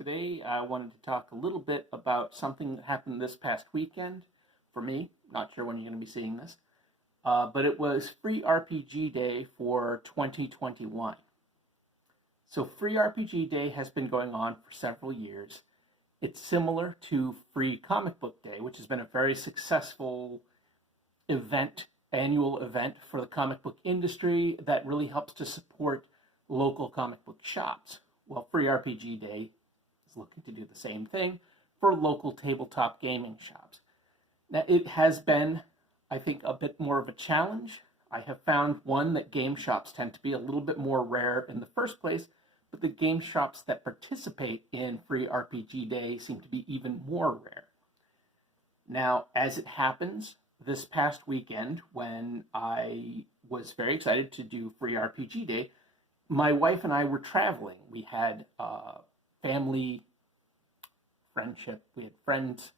Today, I wanted to talk a little bit about something that happened this past weekend for me. Not sure when you're going to be seeing this, but it was Free RPG Day for 2021. So, Free RPG Day has been going on for several years. It's similar to Free Comic Book Day, which has been a very successful event, annual event for the comic book industry that really helps to support local comic book shops. Well, Free RPG Day is looking to do the same thing for local tabletop gaming shops. Now, it has been, I think, a bit more of a challenge. I have found, one, that game shops tend to be a little bit more rare in the first place, but the game shops that participate in Free RPG Day seem to be even more rare. Now, as it happens, this past weekend, when I was very excited to do Free RPG Day, my wife and I were traveling. We had family friendship. We had friends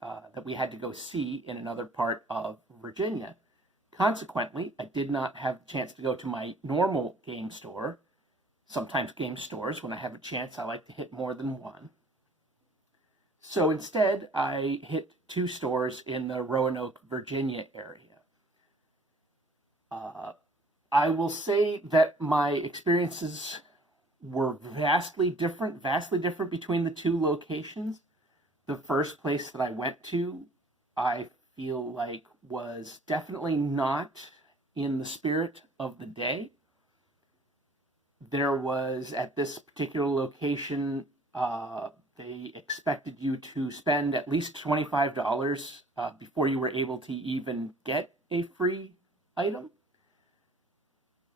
that we had to go see in another part of Virginia. Consequently, I did not have the chance to go to my normal game store. Sometimes game stores, when I have a chance, I like to hit more than one. So instead, I hit two stores in the Roanoke, Virginia area. I will say that my experiences were vastly different between the two locations. The first place that I went to, I feel like, was definitely not in the spirit of the day. There was, at this particular location, they expected you to spend at least $25 before you were able to even get a free item.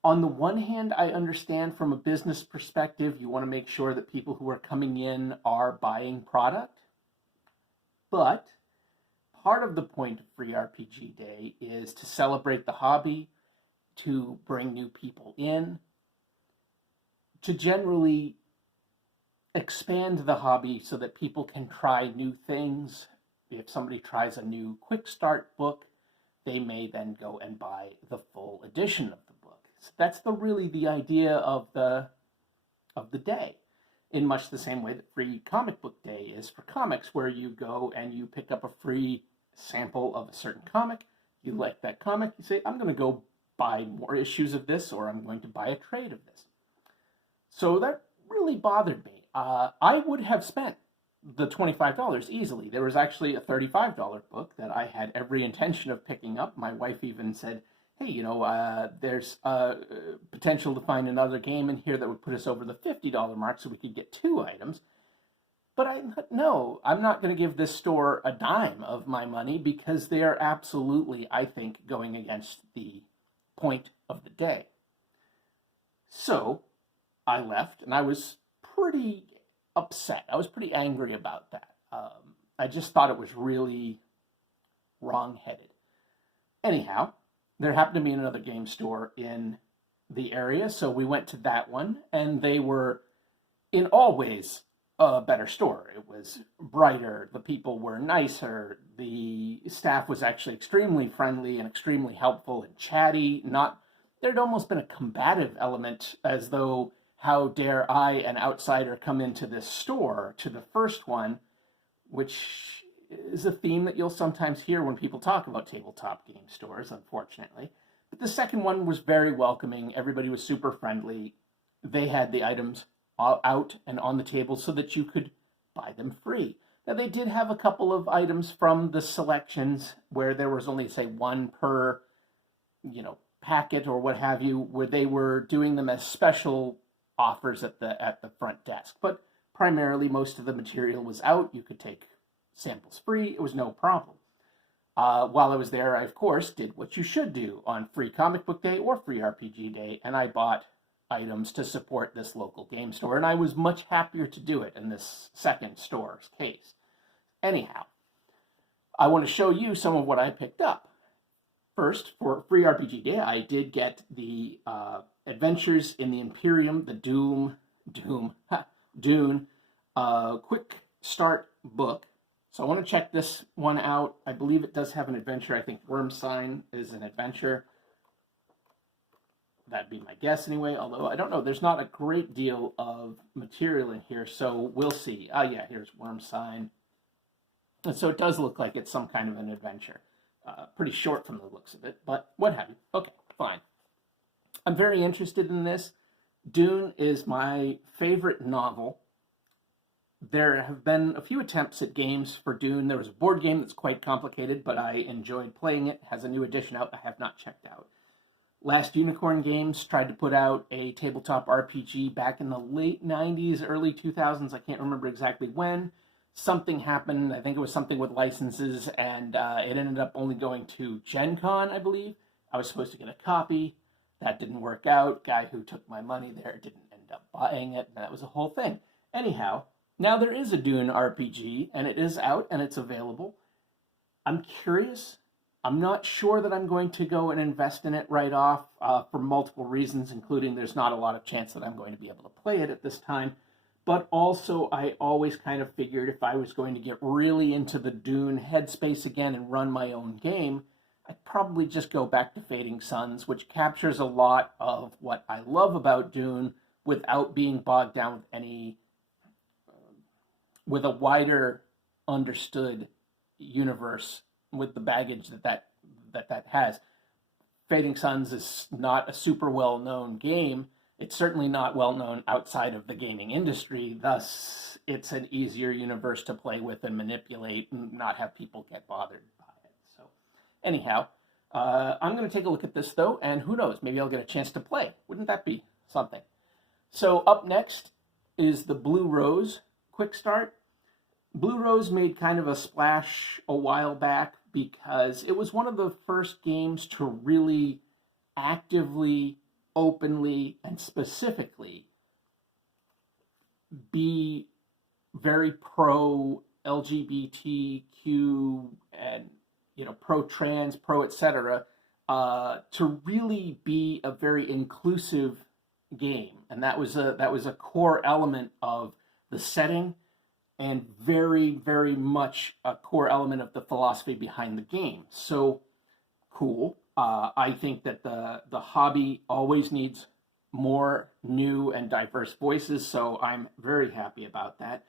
On the one hand, I understand from a business perspective, you want to make sure that people who are coming in are buying product. But part of the point of Free RPG Day is to celebrate the hobby, to bring new people in, to generally expand the hobby so that people can try new things. If somebody tries a new quick start book, they may then go and buy the full edition of the book. So that's really the idea of the day, in much the same way that Free Comic Book Day is for comics, where you go and you pick up a free sample of a certain comic. You like that comic, you say, I'm going to go buy more issues of this, or I'm going to buy a trade of this. So that really bothered me. I would have spent the $25 easily. There was actually a $35 book that I had every intention of picking up. My wife even said, hey, there's potential to find another game in here that would put us over the $50 mark so we could get two items. But I thought, no, I'm not going to give this store a dime of my money, because they are absolutely, I think, going against the point of the day. So I left, and I was pretty upset. I was pretty angry about that. I just thought it was really wrong-headed. Anyhow, there happened to be another game store in the area, so we went to that one, and they were, in all ways, a better store. It was brighter, the people were nicer, the staff was actually extremely friendly and extremely helpful and chatty. There'd almost been a combative element, as though, how dare I, an outsider, come into this store, to the first one, which is a theme that you'll sometimes hear when people talk about tabletop game stores, unfortunately. But the second one was very welcoming. Everybody was super friendly. They had the items out and on the table so that you could buy them free. Now, they did have a couple of items from the selections where there was only, say, one per, packet or what have you, where they were doing them as special offers at the front desk. But primarily, most of the material was out. You could take samples free. It was no problem. While I was there, I, of course, did what you should do on Free Comic Book Day or Free RPG Day, and I bought items to support this local game store, and I was much happier to do it in this second store's case. Anyhow, I want to show you some of what I picked up. First, for Free RPG Day, I did get the Adventures in the Imperium, the Dune quick start book. So I want to check this one out. I believe it does have an adventure. I think Worm Sign is an adventure. That'd be my guess anyway, although I don't know. There's not a great deal of material in here, so we'll see. Yeah, here's Worm Sign. And so it does look like it's some kind of an adventure. Pretty short from the looks of it, but what have you. Okay, fine. I'm very interested in this. Dune is my favorite novel. There have been a few attempts at games for Dune. There was a board game that's quite complicated, but I enjoyed playing it. It has a new edition out I have not checked out. Last Unicorn Games tried to put out a tabletop RPG back in the late 90s, early 2000s. I can't remember exactly when. Something happened. I think it was something with licenses, and it ended up only going to Gen Con, I believe. I was supposed to get a copy. That didn't work out. Guy who took my money there didn't end up buying it, and that was a whole thing. Anyhow, now there is a Dune RPG, and it is out, and it's available. I'm curious. I'm not sure that I'm going to go and invest in it right off for multiple reasons, including there's not a lot of chance that I'm going to be able to play it at this time. But also, I always kind of figured if I was going to get really into the Dune headspace again and run my own game, I'd probably just go back to Fading Suns, which captures a lot of what I love about Dune without being bogged down with a wider understood universe with the baggage that has. Fading Suns is not a super well-known game. It's certainly not well-known outside of the gaming industry, thus it's an easier universe to play with and manipulate and not have people get bothered by it. So anyhow, I'm going to take a look at this, though, and who knows, maybe I'll get a chance to play. Wouldn't that be something? So up next is the Blue Rose Quick Start. Blue Rose made kind of a splash a while back because it was one of the first games to really actively, openly, and specifically be very pro LGBTQ and pro trans, pro etc. To really be a very inclusive game, and that was a core element of the setting, and very, very much a core element of the philosophy behind the game. So cool. I think that the hobby always needs more new and diverse voices, so I'm very happy about that.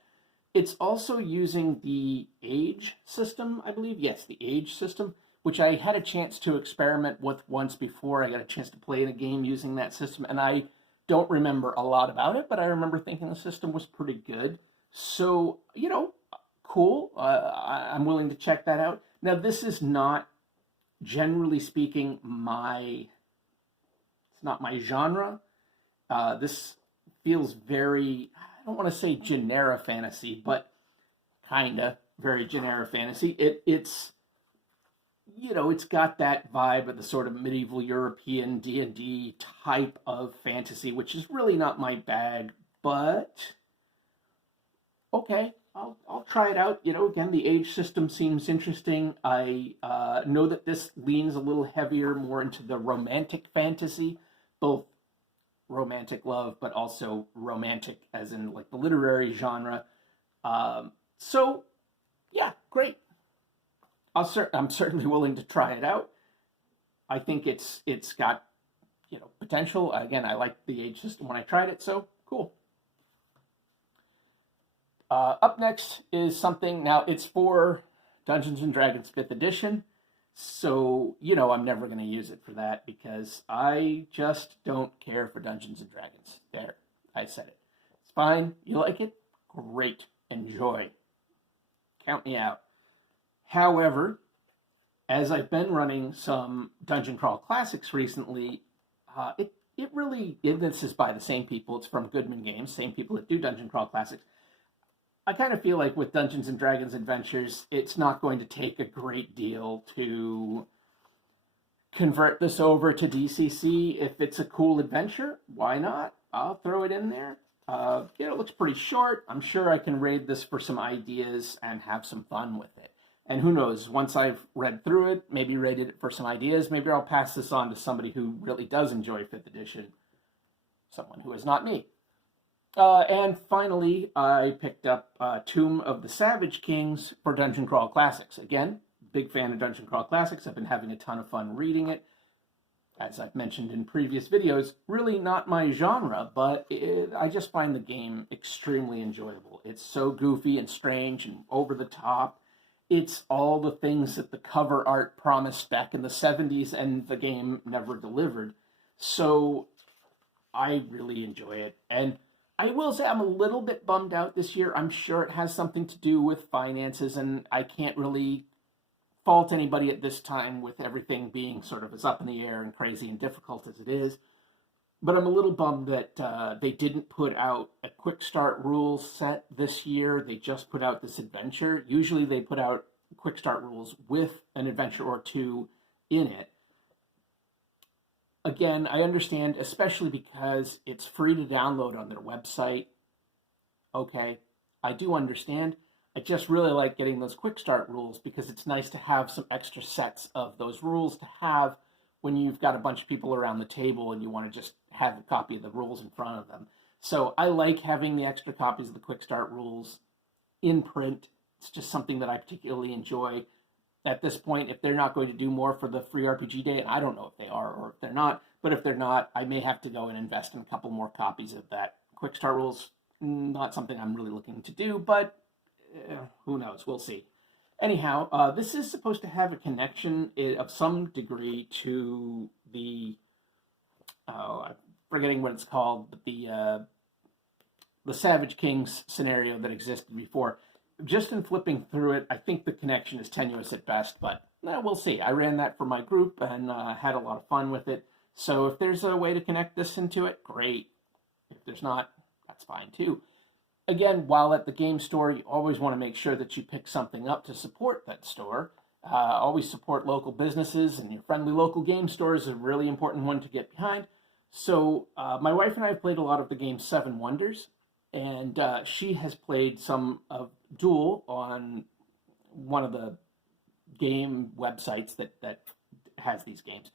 It's also using the age system, I believe. Yes, the age system, which I had a chance to experiment with once before. I got a chance to play in a game using that system, and I don't remember a lot about it, but I remember thinking the system was pretty good. So, cool. I'm willing to check that out. Now, this is not, generally speaking, it's not my genre. This feels very, I don't want to say genera fantasy, but kinda very genera fantasy. It's got that vibe of the sort of medieval European D&D type of fantasy, which is really not my bag, but okay, I'll try it out. Again, the age system seems interesting. I know that this leans a little heavier, more into the romantic fantasy, both romantic love, but also romantic as in like the literary genre. So, yeah, great. I'm certainly willing to try it out. I think it's got potential. Again, I liked the age system when I tried it, so cool. Up next is something, now it's for Dungeons & Dragons 5th edition, so, I'm never going to use it for that because I just don't care for Dungeons & Dragons. There, I said it. It's fine. You like it? Great. Enjoy. Count me out. However, as I've been running some Dungeon Crawl Classics recently, it really, this is by the same people, it's from Goodman Games, same people that do Dungeon Crawl Classics. I kind of feel like with Dungeons & Dragons Adventures, it's not going to take a great deal to convert this over to DCC. If it's a cool adventure, why not? I'll throw it in there. It looks pretty short. I'm sure I can raid this for some ideas and have some fun with it. And who knows, once I've read through it, maybe rated it for some ideas, maybe I'll pass this on to somebody who really does enjoy 5th edition. Someone who is not me. And finally, I picked up Tomb of the Savage Kings for Dungeon Crawl Classics. Again, big fan of Dungeon Crawl Classics. I've been having a ton of fun reading it. as I've mentioned in previous videos, really not my genre, but I just find the game extremely enjoyable. It's so goofy and strange and over the top. It's all the things that the cover art promised back in the 70s and the game never delivered. So I really enjoy it. And I will say I'm a little bit bummed out this year. I'm sure it has something to do with finances, and I can't really fault anybody at this time with everything being sort of as up in the air and crazy and difficult as it is. But I'm a little bummed that they didn't put out a quick start rules set this year. They just put out this adventure. Usually they put out quick start rules with an adventure or two in it. Again, I understand, especially because it's free to download on their website. Okay, I do understand. I just really like getting those quick start rules because it's nice to have some extra sets of those rules to have when you've got a bunch of people around the table and you want to just have a copy of the rules in front of them. So I like having the extra copies of the quick start rules in print. It's just something that I particularly enjoy. At this point, if they're not going to do more for the free RPG day, and I don't know if they are or if they're not, but if they're not, I may have to go and invest in a couple more copies of that quick start rules. Not something I'm really looking to do, but who knows? We'll see. Anyhow, this is supposed to have a connection of some degree to the, I'm forgetting what it's called, but the Savage Kings scenario that existed before. Just in flipping through it, I think the connection is tenuous at best, but we'll see. I ran that for my group and had a lot of fun with it. So if there's a way to connect this into it, great. If there's not, that's fine too. Again, while at the game store, you always want to make sure that you pick something up to support that store. Always support local businesses, and your friendly local game store is a really important one to get behind. So my wife and I have played a lot of the game Seven Wonders, and she has played some of Duel on one of the game websites that has these games.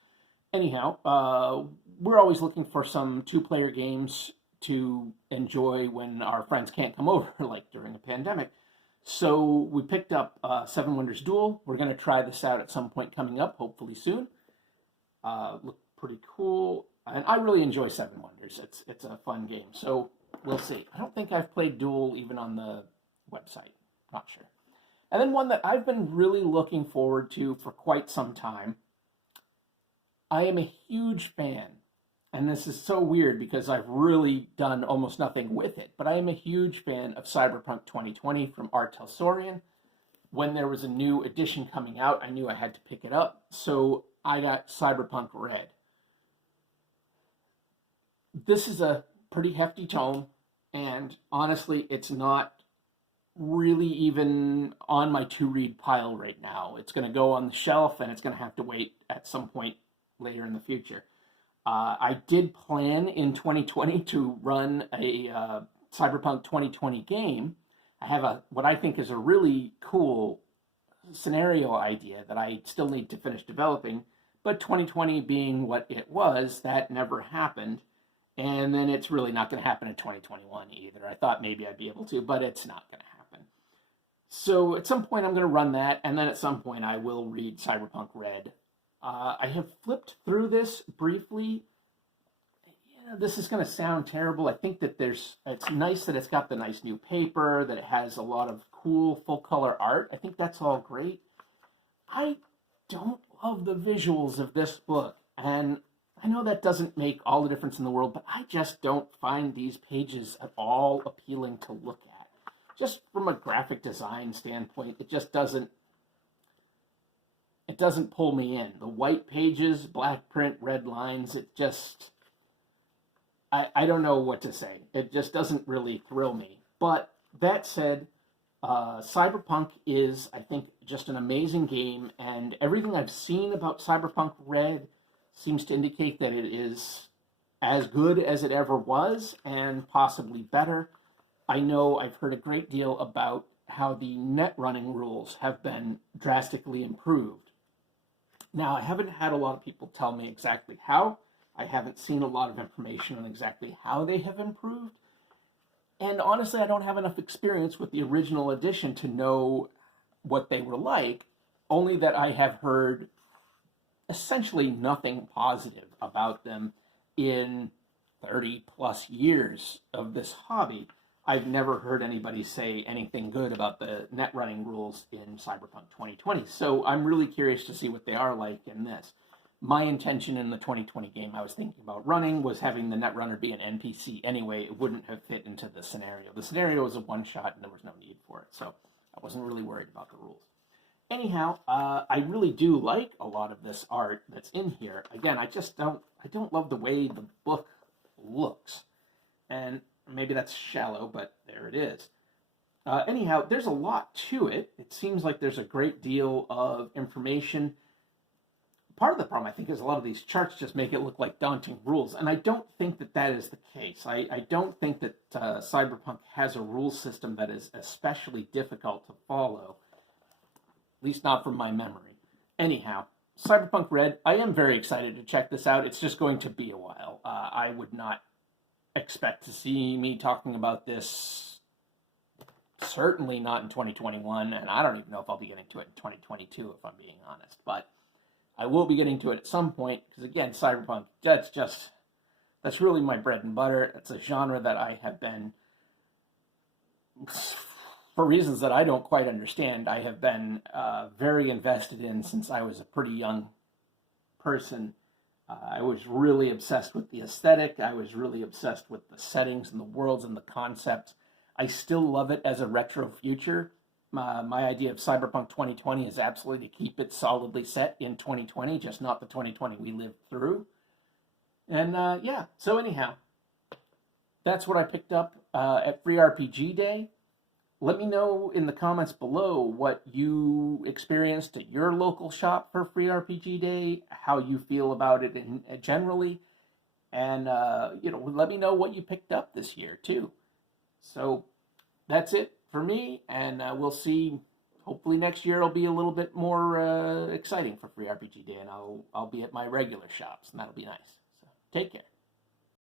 Anyhow, we're always looking for some two-player games to enjoy when our friends can't come over, like during a pandemic. So we picked up Seven Wonders Duel. We're going to try this out at some point coming up, hopefully soon. Look pretty cool. And I really enjoy Seven Wonders. It's a fun game. So we'll see. I don't think I've played Duel even on the website. Not sure. And then one that I've been really looking forward to for quite some time. I am a huge fan, and this is so weird because I've really done almost nothing with it, but I am a huge fan of Cyberpunk 2020 from R. Telsorian. When there was a new edition coming out, I knew I had to pick it up, so I got Cyberpunk Red. This is a pretty hefty tome, and honestly, it's not really even on my to-read pile right now. It's going to go on the shelf, and it's going to have to wait at some point later in the future. I did plan in 2020 to run a Cyberpunk 2020 game. I have what I think is a really cool scenario idea that I still need to finish developing, but 2020 being what it was, that never happened. And then it's really not going to happen in 2021 either. I thought maybe I'd be able to, but it's not going to happen. So at some point I'm going to run that, and then at some point I will read Cyberpunk Red. I have flipped through this briefly. This is going to sound terrible. I think that it's nice that it's got the nice new paper, that it has a lot of cool full color art. I think that's all great. I don't love the visuals of this book, and I know that doesn't make all the difference in the world, but I just don't find these pages at all appealing to look at. Just from a graphic design standpoint, it just doesn't pull me in. The white pages, black print, red lines, it just, I don't know what to say. It just doesn't really thrill me. But that said, Cyberpunk is, I think, just an amazing game, and everything I've seen about Cyberpunk Red seems to indicate that it is as good as it ever was, and possibly better. I know I've heard a great deal about how the net running rules have been drastically improved. Now, I haven't had a lot of people tell me exactly how. I haven't seen a lot of information on exactly how they have improved. And honestly, I don't have enough experience with the original edition to know what they were like, only that I have heard essentially nothing positive about them in 30 plus years of this hobby. I've never heard anybody say anything good about the net running rules in Cyberpunk 2020. So I'm really curious to see what they are like in this. My intention in the 2020 game I was thinking about running was having the Netrunner be an NPC anyway. It wouldn't have fit into the scenario. The scenario was a one-shot and there was no need for it, so I wasn't really worried about the rules. Anyhow, I really do like a lot of this art that's in here. Again, I don't love the way the book looks. And maybe that's shallow, but there it is. Anyhow, there's a lot to it. It seems like there's a great deal of information. Part of the problem, I think, is a lot of these charts just make it look like daunting rules, and I don't think that that is the case. I don't think that Cyberpunk has a rule system that is especially difficult to follow, at least not from my memory. Anyhow, Cyberpunk Red, I am very excited to check this out. It's just going to be a while. I would not expect to see me talking about this, certainly not in 2021, and I don't even know if I'll be getting to it in 2022, if I'm being honest, but I will be getting to it at some point, because again, Cyberpunk, that's really my bread and butter. It's a genre that I have been, for reasons that I don't quite understand, I have been very invested in since I was a pretty young person. I was really obsessed with the aesthetic. I was really obsessed with the settings and the worlds and the concepts. I still love it as a retro future. My idea of Cyberpunk 2020 is absolutely to keep it solidly set in 2020, just not the 2020 we lived through. And yeah, so anyhow, that's what I picked up at Free RPG Day. Let me know in the comments below what you experienced at your local shop for Free RPG Day, how you feel about it generally, and let me know what you picked up this year too. So that's it for me, and we'll see. Hopefully next year it'll be a little bit more exciting for Free RPG Day, and I'll be at my regular shops, and that'll be nice. So take care.